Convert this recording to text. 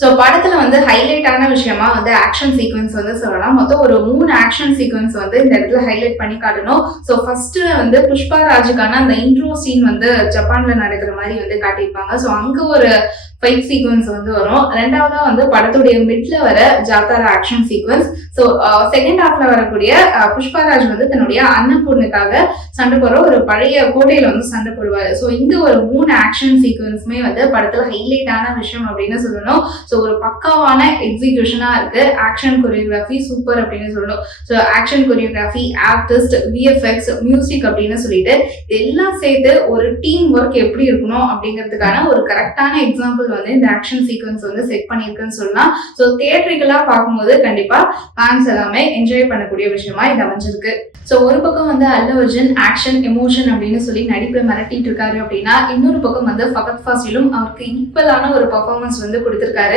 So படத்துல வந்து ஹைலைட்டான விஷயமா வந்து ஆக்ஷன் சீக்வன்ஸ் வந்து சொல்லலாம். மொத்தம் ஒரு 3 ஆக்ஷன் சீக்வன்ஸ் வந்து இந்த இடத்துல ஹைலைட் பண்ணி காட்டணும். ஸோ ஃபர்ஸ்ட் வந்து புஷ்பா ராஜுக்கான அந்த இன்ட்ரோ சீன் வந்து ஜப்பான்ல நடக்கிற மாதிரி வந்து காட்டியிருப்பாங்க. ஸோ அங்க ஒரு ஃபைட் சீக்வன்ஸ் வந்து வரும். ரெண்டாவதா வந்து படத்துடைய மிட்ல வர ஜாத்தார ஆக்ஷன் சீக்வன்ஸ். ஸோ செகண்ட் ஹாஃப்ல வரக்கூடிய புஷ்பராஜ் வந்து தன்னுடைய அண்ணன் பொண்ணுக்காக சண்டை போடுற ஒரு பழைய கோட்டையில வந்து சண்டை போடுவாரு. ஸோ இந்த ஒரு 3 ஆக்ஷன் சீக்வன்ஸுமே வந்து படத்துல ஹைலைட்டான விஷயம் அப்படின்னு சொல்லணும். ஸோ ஒரு பக்காவான எக்ஸிகியூஷனா இருக்கு. ஆக்ஷன் கொரியோகிராஃபி சூப்பர் அப்படின்னு சொல்லணும். So action choreography, artist, VFX, music அப்படின்னு சொல்லிட்டு எல்லாம் சேர்த்து ஒரு டீம் ஒர்க் எப்படி இருக்கணும் அப்படிங்கிறதுக்கான ஒரு கரெக்டான எக்ஸாம்பிள் வந்து இந்த ஆக்ஷன் சீக்வன்ஸ் வந்து செட் பண்ணியிருக்குன்னு சொல்லலாம். ஸோ தியேட்டரிக்கலா பார்க்கும்போது கண்டிப்பா ஃபேன்ஸ் எல்லாமே என்ஜாய் பண்ணக்கூடிய விஷயமா இது அமைஞ்சிருக்கு. ஸோ ஒரு பக்கம் வந்து அல்லு அர்ஜுன் ஆக்ஷன் எமோஷன் அப்படின்னு சொல்லி நடிப்புல மிரட்டிட்டு இருக்காரு அப்படின்னா, இன்னொரு பக்கம் வந்து ஃபகத் ஃபாசிலும் அவருக்கு ஈக்குவலான ஒரு பர்ஃபார்மன்ஸ் வந்து கொடுத்திருக்காரு.